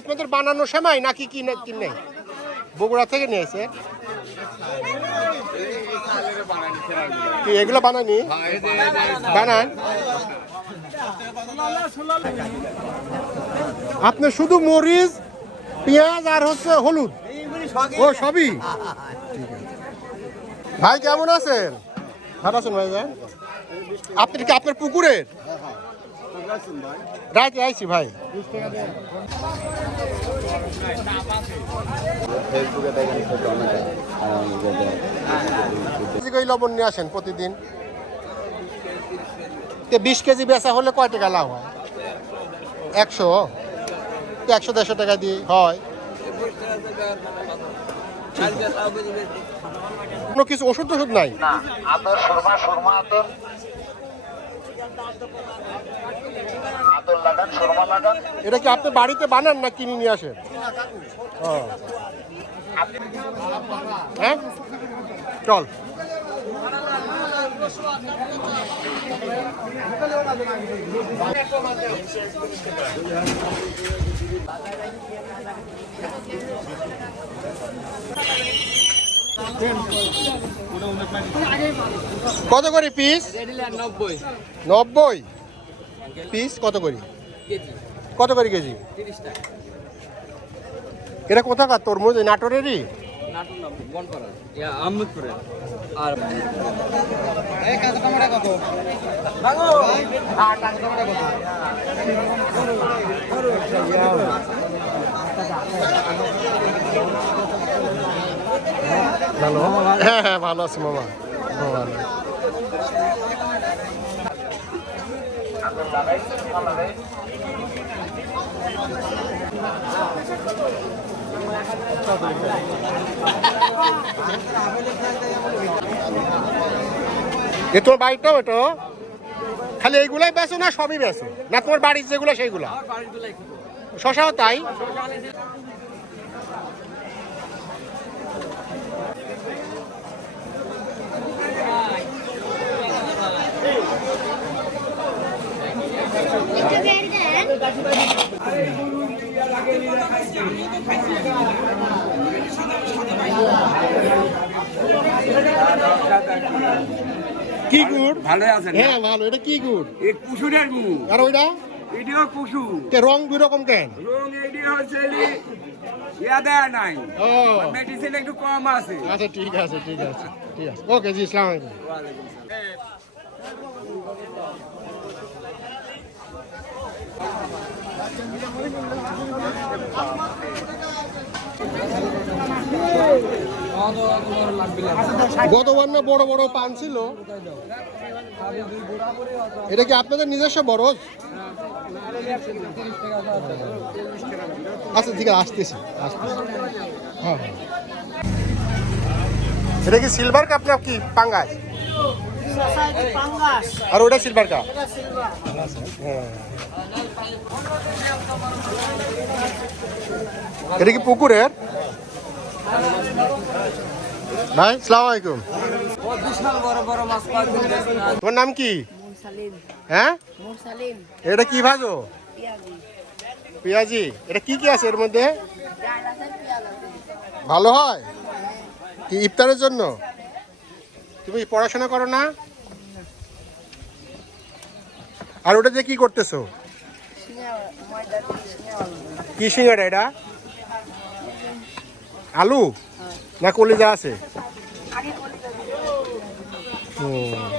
আপনাদের বানানো সময় নাকি কি না কিনে বগুড়া থেকে নিয়েছে কি, এগুলো বানানি বানান। আপনি শুধু মরিচ, পেঁয়াজ আর হচ্ছে হলুদ? ও, সবই? ভাই, কেমন আছেন? ভালো আছেন ভাই? আপনি কি আপনার পুকুরের? রাইতে আইছি ভাই। লবণ নিয়ে আসেন প্রতিদিন। তো বিশ কেজি বেচা হলে কয় টাকা লাভ হয়? একশো? একশো দেড়শো টাকা দিয়ে হয়। কোনো কিছু ওষুধ টষুধ নাই এটা কি আপনি বাড়িতে বানান না কিনে নিয়ে আসেন। হ্যাঁ? চল। কত করে পিস নব্বই। পিস কত করে? কত করে কেজি? এটা কোথাকার তরমুজ? নাটোরেরই? আর ভালো? হ্যাঁ হ্যাঁ ভালো আছে মামা। ভালো এ তোমার বাড়িটাও এটা খালি এইগুলাই বেছো না সবই বেছো না তোমার বাড়ির যেগুলো সেইগুলা? শশাও তাই? কি গুড়? ভালো আছেন হ্যাঁ ভালো। এটা কি গুড়? এই কুসুরের গু আর ওইটা? এটিও কুসু কে রং দুই রকম কেন রং এটি হচ্ছে ইয়া দেয়া নাই। ও। মেডিসিন একটু কম আছে। আচ্ছা ঠিক আছে ঠিক আছে ঠিক আছে। ওকে জি ইসলাম আলাইকুম। গতবার না বড় বড় পান ছিল? এটা কি আপনাদের নিজস্ব বরজ? আচ্ছা ঠিক আছে, আসতেছি হ্যাঁ। এটা কি সিলভার কাপ না কি পাঙ্গাস? আর ওটা সিলভার কাপ হ্যাঁ। এটা কি পুকুরের? ভাই সালাম আলাইকুম। তোমার নাম কি? হ্যাঁ? এটা কি ভাজো? পেঁয়াজি। এটা কি কি আছে এর মধ্যে? ভালো হয়? কি ইফতারের জন্য? তুমি পড়াশোনা করো না? আর ওটা দিয়ে কি করতেছো? কি সিঙ্গাটা এটা? আলু? না কলিজা আছে? হুম